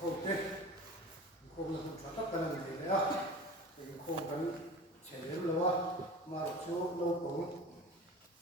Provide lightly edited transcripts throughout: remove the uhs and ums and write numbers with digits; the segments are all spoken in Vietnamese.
khâu tết khâu là chúng ta tất cả những gì đấy thì khâu vẫn chế đến lâu mà số lâu cũng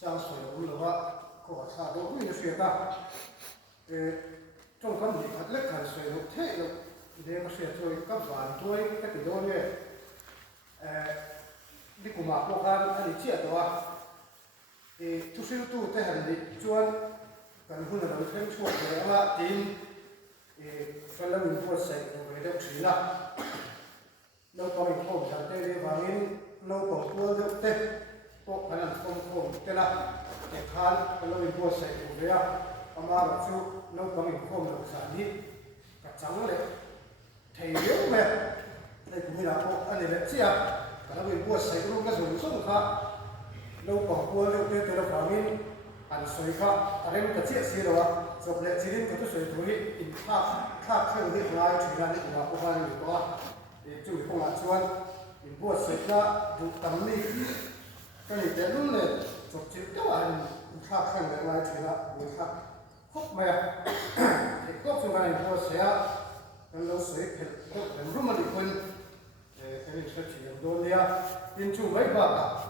trang sửa lâu có thà đâu cũng như sửa ta trong phần gì phát lệ khẩn sửa lâu thế rồi để mà sửa rồi các bạn tôi các cái đó này đi cùng mà cô han anh ấy chia đó tu sửa tu thế hành đi chuan cần hun là thêm chuột để mà tin phần là mình có sẽ về đâu chỉ là lâu có mình không chẳng tê đi và mình lâu có tua được tê có khả năng không tê là để khán lâu mình có sẽ về à mà là chú lâu có mình không được sản đi cả trắng đấy thầy biết mẹ thầy cũng như là cô anh ấy là gì à cả lâu mình có sẽ luôn cái dùng sống khác lâu có tua được tê tê là phải mình ăn suy khác tại đây mình có chia sẻ rồi rồi lại chỉ đến cái suy thôi in khác theo cái lại chỉ là những cái của anh mình có để chú không làm chuan mình buat sehingga tầm này cái này để luôn này chụp chụp cái anh khác theo cái lại chỉ là mình khác khúc mà thì có chúng ta buat saya cái lâu suy thì có làm rumah di pun cái này sẽ chỉ làm đôi lia in chú mấy bạc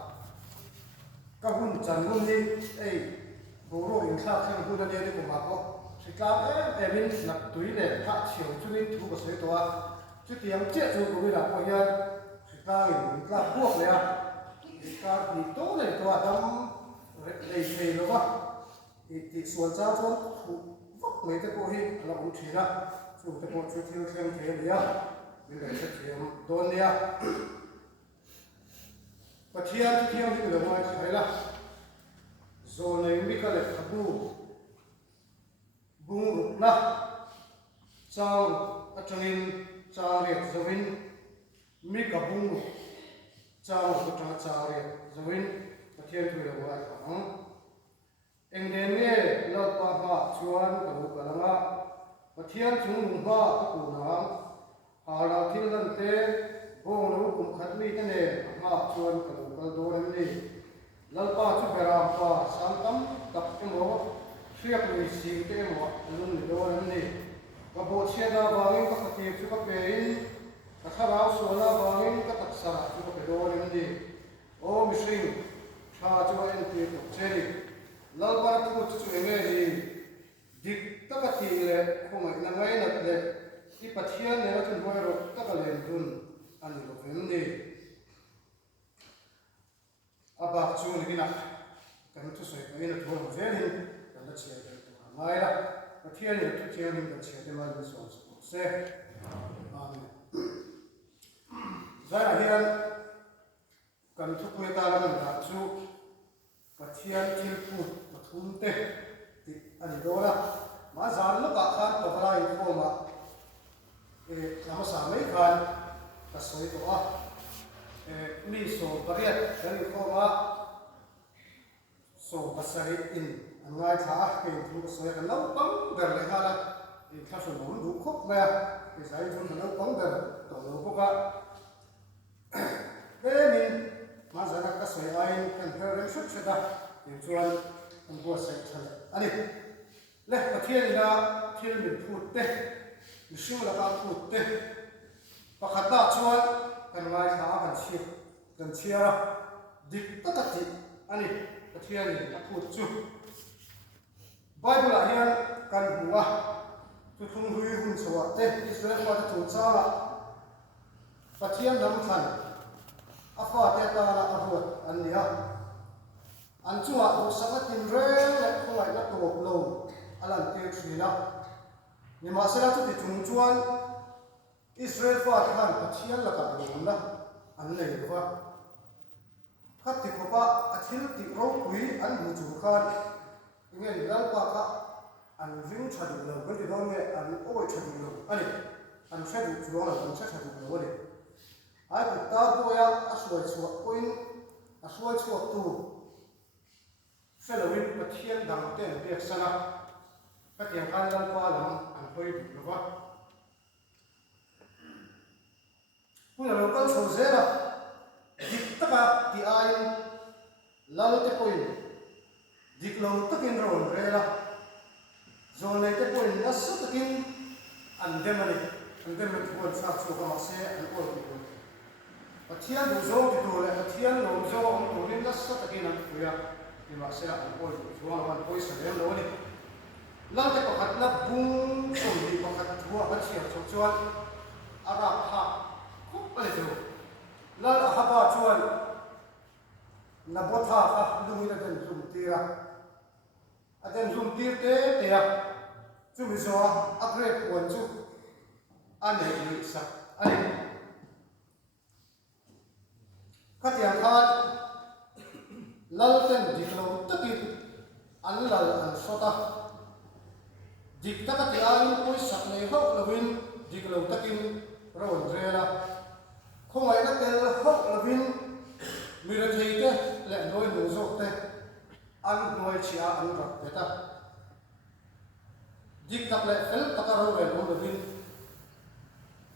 các hun chân hun đi bố rồi in khác theo hun đi cũng mà có thì cái mình nạp túi để phát chiều cho nên thu cái số đó chứ tiếng chết rồi cũng là coi nhân thì ta mình ta buộc này thì ta thì tốt này tôi đâm đầy đầy nó quá thì xuân sao xuân vấp mấy cái cô hi là cũng chỉ là chủ cái cô chú thiếu thêm thế đấy mình để sẽ thiếu đồn đấy và thiên thì là ngoài thấy là rồi này mình cái là bu bung na sao ở trong sao để zawin mi ka bung sao ở trong sao để zawin cái thiên thuê là ngoài khoảng anh đến nghe lâu qua họ chuan cái lúc cái lăng cái thiên chúng mình hoa cái cụ nào họ là thiên lần thế vô nó cũng khát mi cái này họ chuan cái lúc cái đồ này lâu qua chút về làm qua sáng tâm tập cái mỏ siap ni si te mo lun do nan ni ka bo che da bangin ka khati chu ka pein ka kharau so la bangin ka tak sa chu ka pe do nan ni o mi sing tha chu en ti ko che ni lal ba tu chu nge ni dik ta ka ti le khong ai na ngai na le ki pathian ne la chun hoi ro ta ka len dun an lo fen ni aba chu ni na kan tu soi ka ina thon ve ni kan la chia de ngai la ka thian ni tu thian ni kan chia de ma ni so se amen zai hian kan thu pui ta la man da chu ka thian thil pu ka thum te ti ani do la ma zan lo ka khan ka bala i ko ma nama sa mai khan ka soi to a ni so pariat kan ko ma so basari in angai tha ke thu so ya no pang der le khala in kha so no du khop ma ke sai thun no pang der to no ko ka de min ma zara ka so ai kan her rem shut chada in chuan an bo sai chale ani le pathian ila thil min phut te mishing la ka phut te pakhata chuan kan ngai tha kan chia dik takati ani pathian ni a phut chu Bible hian kan hua tu thung hui hun sawa te Israel ma tu cha pathian ram than afa te ta la avot an nia an chuwa ho sangatin re le khoi na to lo alan te thrina ni ma sera chu ti chung chuan Israel fa than pathian la ka lo na an nei wa khat ti khopa athil ti ro pui an mu chu khan nghe thì lâu qua cả anh vĩnh chặt được lâu cái gì đó nghe anh ôi chặt được lâu anh sẽ được chúa là anh sẽ chặt được lâu đấy ai cũng ta tôi á suy tu sẽ là viên bát thiên đẳng tên việc sana các tiếng khan lâu qua làm anh hơi được lâu quá cũng là lâu cái số dễ là dịch tất cả thì ai lâu cái point dik lo takin ron rela zon le te point na sa takin andemani andem thuan sa chu ka makse an ol ku pathian du zo ti tu le pathian lo zo om turin la sa takin an puya ni makse an ol chuang wan poisa lem lo ni lang te pakhat la bung som ni pakhat thua pathian chu chuan ara ha khop ale tu lal ha ba chuan na botha ha lumi na den zum tira aden zum tir te ya chu mi zo a grek wan chu ane ni sa ane khatiang khat lal ten diklo takin an lal an sota dik takati an poi sak nei ho lovin diklo takin ron rela khongai na tel ho lovin mira theite le noi no zo te an noi chia an rak beta dik tak le fel takaro le no lovin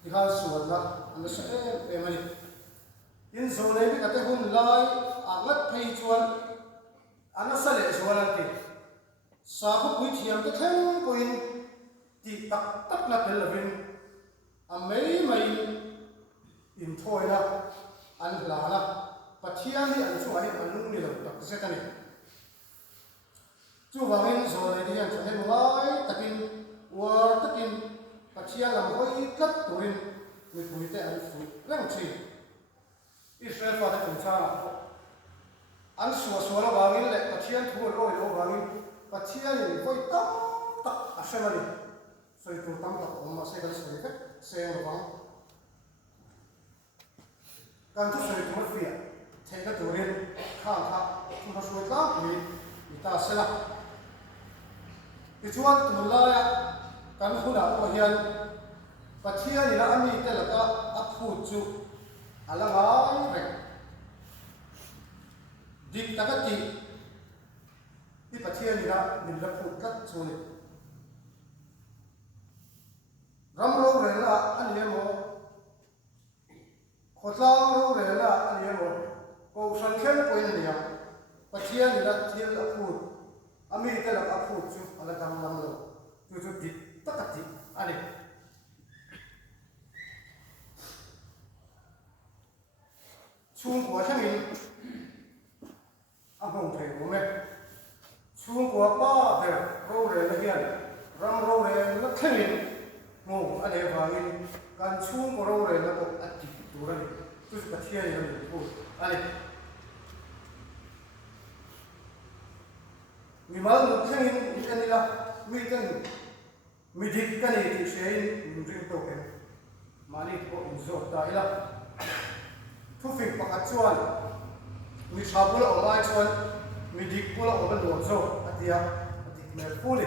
dikhan suwala an sa e mani in zo nei bi kate hun lai angat phei chuan anasa le zualan ti sa ko pui thiam te theng ko in ti tak tak na tel lovin amei mai in thoina an hlana pathian ni an chu ani anung ni lo tak setani chu wangin zo le ni an chahe mai takin war takin pathian lam hoi kat turin mi pui te an fu lang chi Israel fa ta chung cha an suwa suwa la wangin le pathian thu lo lo wangin pathian ni hoi tak tak asemani soi tu tam tak ma se kan se ka se wang kan tu soi tu fia thei ka turin kha kha tu ma suwa ta ni ta sela ti chuan tu la ya kan huna ko hian pathian ni la ami te la ka a phu chu alangai re dik takati ti pathian ni la min la phu kat chu ni ram ro re la an le mo khotlang ro re la an le mo ko san khen ko ni ya pathian ni la thil a phu ami te la a phu chu ala kam lam lo chu chu dik takati ani chung của sang in anh không thấy bố mẹ chung của ba về râu rề là hiền ram râu rề là khen in ngủ anh em vàng in can chung của râu rề là một ăn chỉ đủ rồi tôi sẽ chia cho mình thôi anh em mi mal một khen in anh là mi tên mi thích cái này thì sẽ in riêng tôi em mà đi có in rồi tại là thu phim pakhat chuan mi thabula omai chuan mi dikpula oban lo zo atia atik mer puli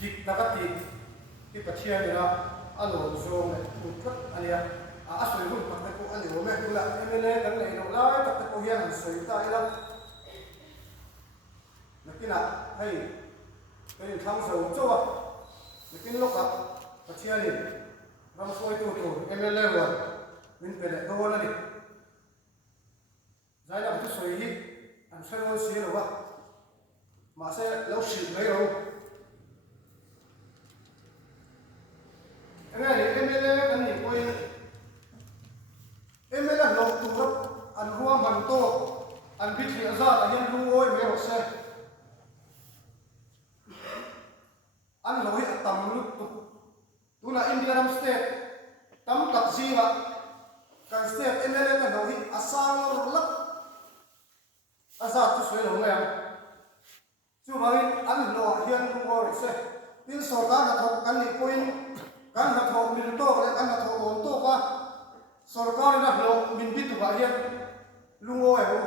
dik takati ti pathian ila alo zo me utkat alia a asoi hun pakta ko ani o me kula emele kan nei no lai takta ko hian soi ta ila nakina hei cái thang zo zo a nakin loka pathian ni ram soi tu tu MLA wa min pele do la ni zai la tu soi hi an sai lo si lo wa ma se lo si mai ro anga ni MLA kan ni koi MLA lo tu ro an ruam han to an bi thi azar a hian lu oi me ro se an lo hi atam lu tu tuna India ram state tam tak ziwa kan state MLA kan ho hi asang lak azat tu soi lo ngai chu mai an lo hian lu ngor se tin so ka na thok kan ni point kan na thok min to le kan na thok on to ka sarkar na lo min bit ba hian lu ngoi ho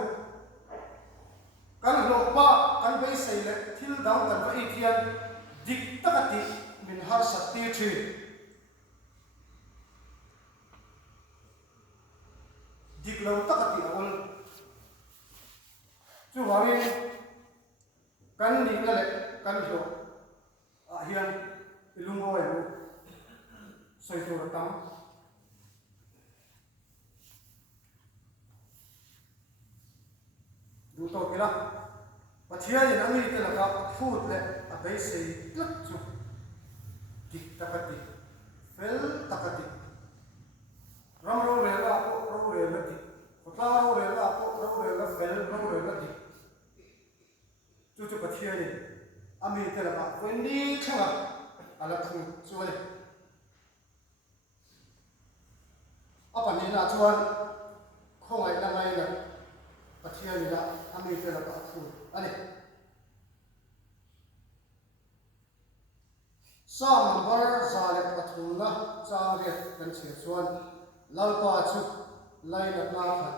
kan lo pa kan bei sei le thil dang kan ba i thian dik takati min har sakti thi dik lo takati awal chu wangi kan ni na le kan lo a hian ilungo ai bu soi tu tam du to kila pathian in ami te la ka food le a bei sei tlak chu tik takati fel takati ram ro re la ko ro re la ti kota ro re la ko ro re la fel ro re la ti chu pathian in ami te la ka ni thanga ala thu chu le apa ni na chuan khongai na ngai na pathian ni la ami te la ka thu ani Psalm number zalek pathunga changret kan che chuan lalpa chu laina na khat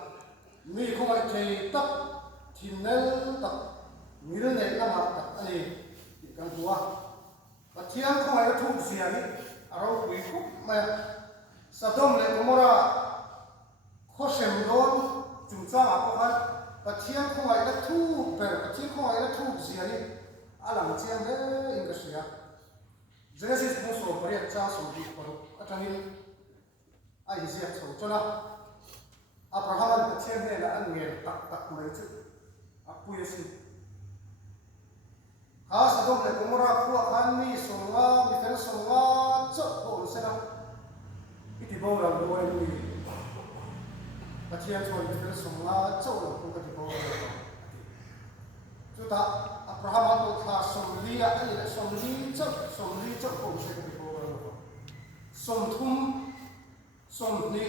mi khongai thei tak thinel tak mirne lama tak ani kan huwa pathian khongai thu sia ni aro pui khup ma Sodom le Gomora khosem don chungcha ko han pathian khongai la thu per pathian khongai la thu sia ni alang chiang le ingasia Genesis muso pare cha so di paro atangin ai zia so chola Abraham pathian ne la an ngel tak tak mai chu apu yesi ha Sodom le Gomora khu khan mi songa mi fer songa cho ko sera iti bo ra do ni pathian chon mi fer songa cho lo ko ti bo chu ta Abraham ko tha somli a ani la somli cho ko se ko bo ra lo som thum som ni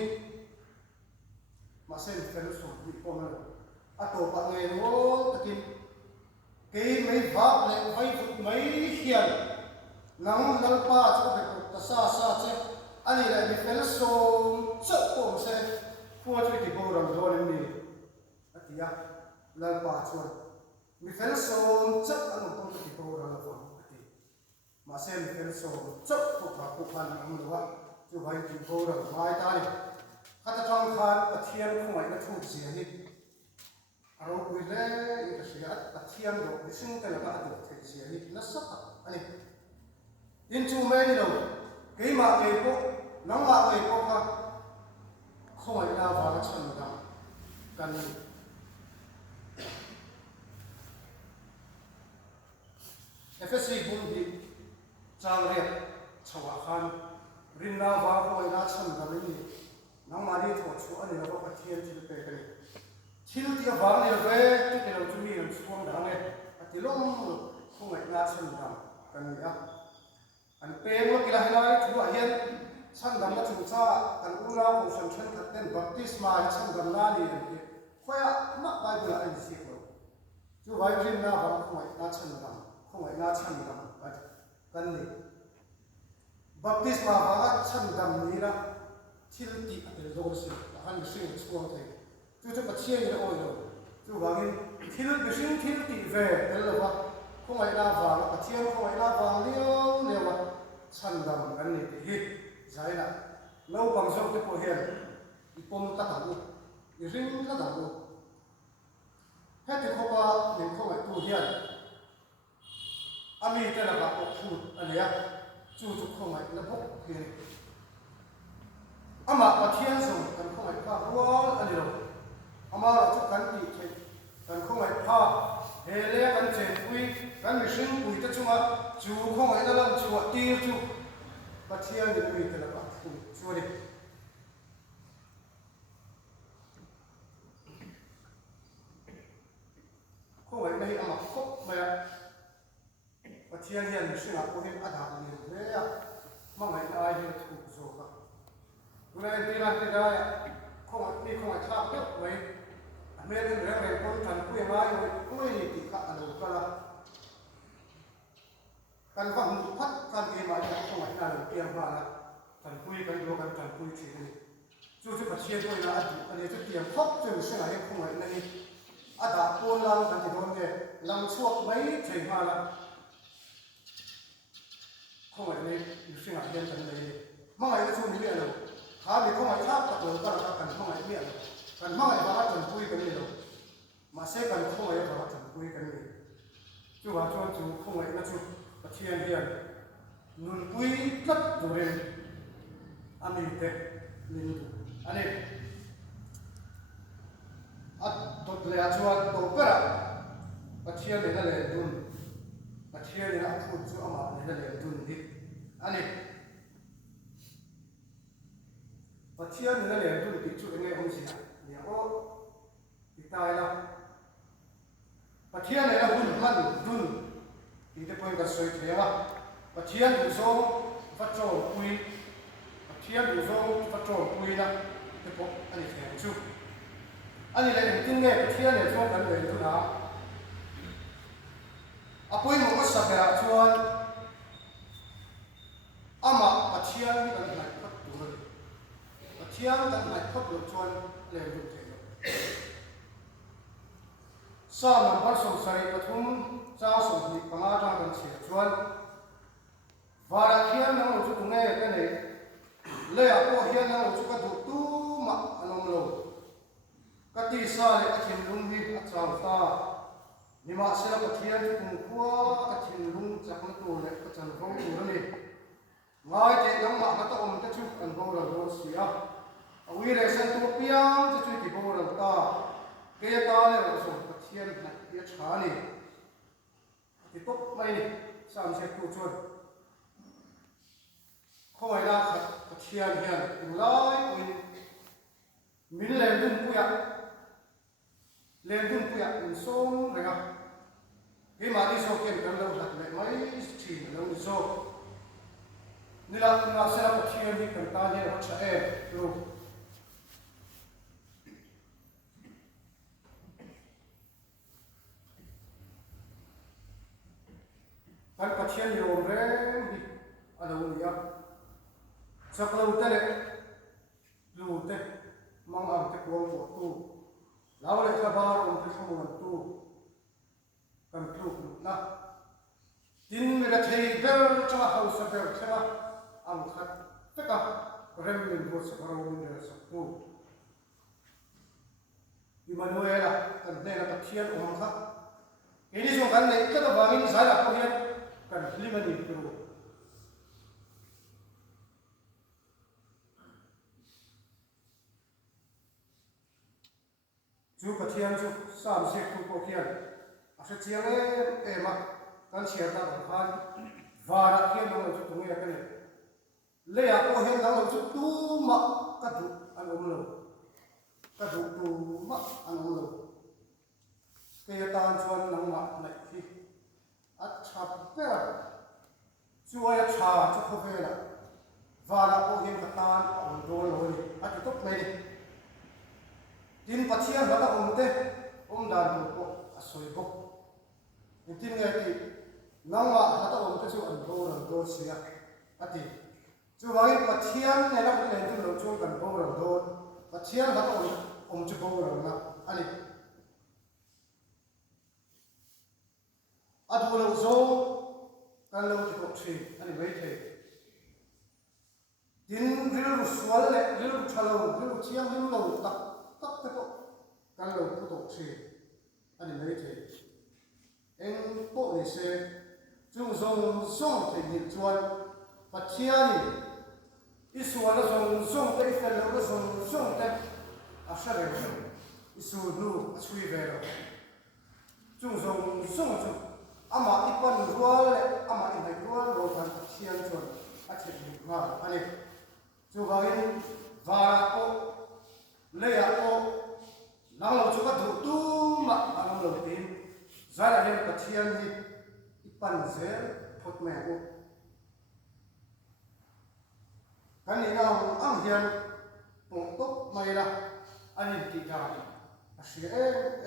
ma sen fer som ni ko ma a to pa nge no takin ke mai va le vai fut mai hian nang dal pa chu be ko ta sa che ani la mi fer som cho ko se ko ti bo ra lo ni atia la pa chu mi fel som chak anu pon ti ko ra la fon ati ma se mi fel som chak ko pa ko pan ang lo wa chu vai ti ko ra mai ta ni khata thang khan pathian khoi na thu sia ni aro pui le i ka sia pathian do sing ka la ba do the sia ni na sa ani in chu me ni lo ke ma ke ko nang ma ke ko ka khoi na ba ka chan da kan FSC bundi changre chawa khan rinna wa ko ina cham da ni nang ma ni tho chu ani la ba thien thil pe kani thil ti wa ni la ve ti ke lo chu mi ram chuang da nge ati lom ko ngai na cham da kan ni a an pe mo ki la hai chu a hian cham da ma chu cha kan u la ko sam chen khat ten baptisma cham da na ni ni khoya ma bible a ni si ko chu vai rinna wa ko ngai na cham da không phải là chăn đầm cần gì baptisma và chăn đầm này là thiên tỷ để rồi sự hắn sinh xuống thế chú cho bác sĩ như ôi rồi chú bảo cái thiên tỷ về đấy là what không phải là vàng bác sĩ không phải là vàng liêu liêu mà chăn đầm cần gì thì giải là lâu bằng dòng cái bộ hiện ipom ta thằng luôn riêng ta thằng luôn hết thì không có mình không phải tu hiện ami te la ba ko thu ania chu khong ai na bok ke ama pathian zo kan khong ai pa rual ani lo ama chu kan ti the kan khong ai pa he le kan chen pui kan mi sing pui ta chunga chu khong ai na lam chu ti chu pathian ni mi te la ba thu chu ni khong ai nei ama khop ma pathian hian mi hringa ko hin a dah ni hle a mangai ai hian thu zo ka tunai ti la ti da khong ni khong tha pe wei a me le re kon than pui ma yo pui ni ti kha alo ka la kan va mu phat kan ge ma ya khong na lo piang ba la than pui kan lo kan than pui chi ni chu chu pathian ko na a ti ani chu tiang khop chu hringa he khong na ni a da pon lang kan ti don ge lang chuak mai thei ma la không phải nên sinh hoạt nhân thân này mong ngày nó chung như vậy rồi khá vì không phải khác tập rồi ta cần mong ngày miệng cần mong ngày vào cần vui cái gì rồi mà sẽ cần không ngày vào cần vui cái gì chú vào cho chú không ngày nó chung và thiên hiền nun vui rất rồi lên anh đi tệ lên anh đi à tốt lẽ cho tổ bữa pathian le na le dun pathian le na thu chu ama le na le dun hi ani pathian le na le dun ti chu nge om sia ya o ti tai la pathian le na hun man dun ti te point ka soi thela pathian du so fa cho pui pathian du so fa cho pui na te po ani theng chu ani le tin nge pathian le cho kan le tu na apoi mo ka sabera chuan ama pathian ni kan lai khat tu ro pathian kan lai khat lo chuan le du the sa number som sai pathum cha som ni panga ta kan che chuan vara khian nang chu tu nge ka ne le a po hian nang chu ka du tu ma anom lo ka ti sa le a thin lung hi a chang ta ni ma se la pathian kum khua a thin lung chak na tu le ka chan phong tu ni ngai te nang ma ta om ta chu kan bo la do sia a wi re san tu piang chu chu ki bo la ta ke ta le ro so pathian na ya cha ni ti top mai ni sam se tu chuan khoi la pathian hian in lai in min le dun puya le dun puya in som renga ke ma ni so ken kan lo hat le mai chi lo ni so ni la se la pathian ni kan ta ne ra cha e lu kan pathian yo re ni alo ni ya saklo te le lu te mang am te ko ko tu law le ka bar on te so tu kan tu na tin me ga thei ber cha ha sa ber cha am khat te ka rem min bo sa ro min de sa tu Immanuela kan ne la pathian om kha ini so kan ne ka ba min sa la ko hian kan limani tu chu pathian chu sam se ku ko hian a se chiang e ma kan sia ta han vara hian no chu tu nge ka ne le a ko hian no chu tu ma ka du an om lo ka du tu ma an om lo ke tan chuan nang ma nai hi a chap pe chu ai cha chu ko ve la vara ko hian ka tan on do lo ni a ti tok nei tin pathian hata omte dan tu ko asoi ko tin nge ti nangwa hata omte chu an do sia ati chu wai pathian ne la ne tu lo chu kan bo ro do pathian hata om chu bo ro na ani adu lo zo kan lo ti ko thi ani wei the tin ril sual le ril thalo ril chiang ril lo tak tak te ko kan lo pu to thi ani nei the eng po ni se chung zong zong te ni chuan pathian ni isua la zong zong te fel lo zong zong te a sha re isu nu a chui ve lo chung zong zong chu ama ipan rual ama in hai rual lo kan pathian chuan a che ni ma ani chu vain vara ko le a ko nang lo chu ka du tu ma nang lo tin zara le pathian ni ipan zer phot me ko kan ni nang ang hian pong tok mai la ani ti ga a sia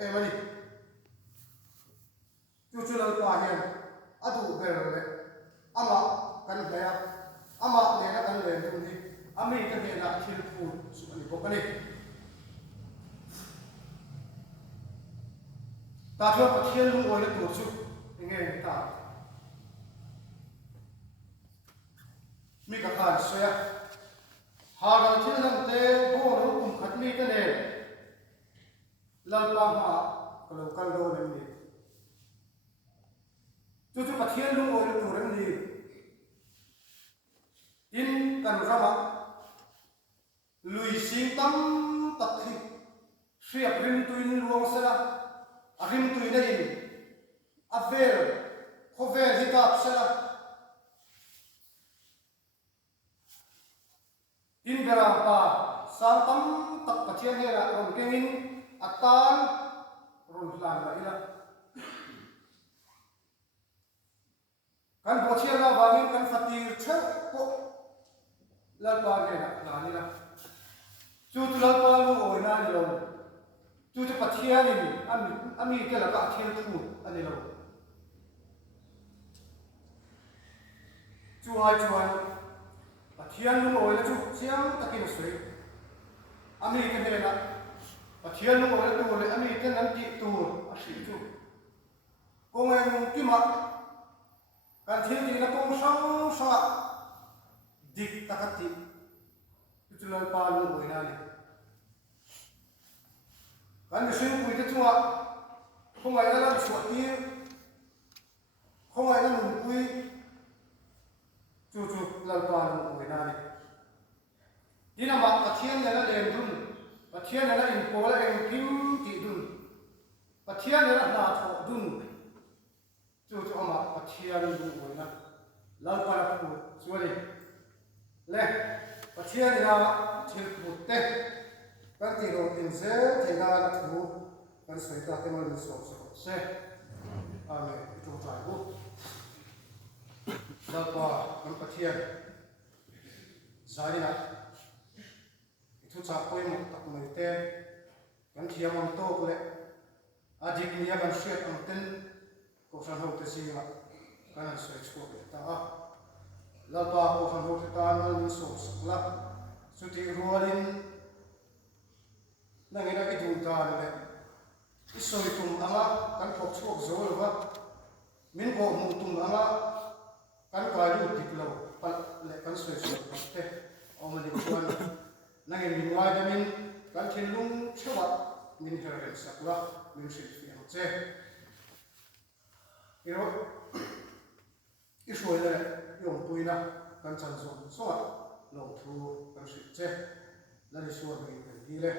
e mani chu lo pa hian adu ber le ama kan le ama le na kan le ni ami ka he na thil pu su ani ko kani ta thua pathian lu oi le tu chu nge ta mi ka khan soya ha ga thil lam te bo ro kum khat mi ta ne lal pa ha ko kal do ne ni chu pathian lu oi le tu ren ni in kan rama lui sing tam tak hi siap rim tuin luang sala rim tuin nei avel khovel hitap sela in garang pa sang tam tak pathian hera ron kengin atan ron hlan la ila kan bochia la wangin kan fatir tha ko lalpa ne na ni la chu tu lalpa lu oi na ni lo chu te pathian ni ami ke la ka thil thu ani lo chu ai chuan pathian lu oi la chu chiang takin sui ami ke ne la pathian lu oi la tu le ami ke nan ti tu a si chu kong em ki ma kan thil ti na kong sang sa dik takati chu lalpa lu oi na ni kan sing pui te chunga không ai làm chuột đi không ai làm mùng quy chu chu làm toàn một người nào đi đi nằm bạc bát thiên này là đèn đun bát thiên này là in phố là em kim chỉ đun bát thiên này là nà thọ đun chu chu ông bát thiên đun người nào làm toàn phụ chúa đi lẽ bát thiên này là thiên phụ tê các tỷ lệ tiền dễ thì là thu kan soi ta ke mal so se ame tu tai bu da pa kan pathian zarina thu cha koi mo tak mai te kan thiam am to le adik nia kan shet am ten ko san ho te si ma kan soi chu ta la pa ko san ho te ta mal so la su ti rualin nangina ki dung ta le isoi tum anga kan thok chok zol wa min ko mu tum anga kan ka yu diklo pal le kan soi so te omani chuan nange min wa da min kan thilung chwa min heren sakwa min sil fi ho che iro isoi le yong puina kan chan so so lo thu kan sil che la ni so mi kan di le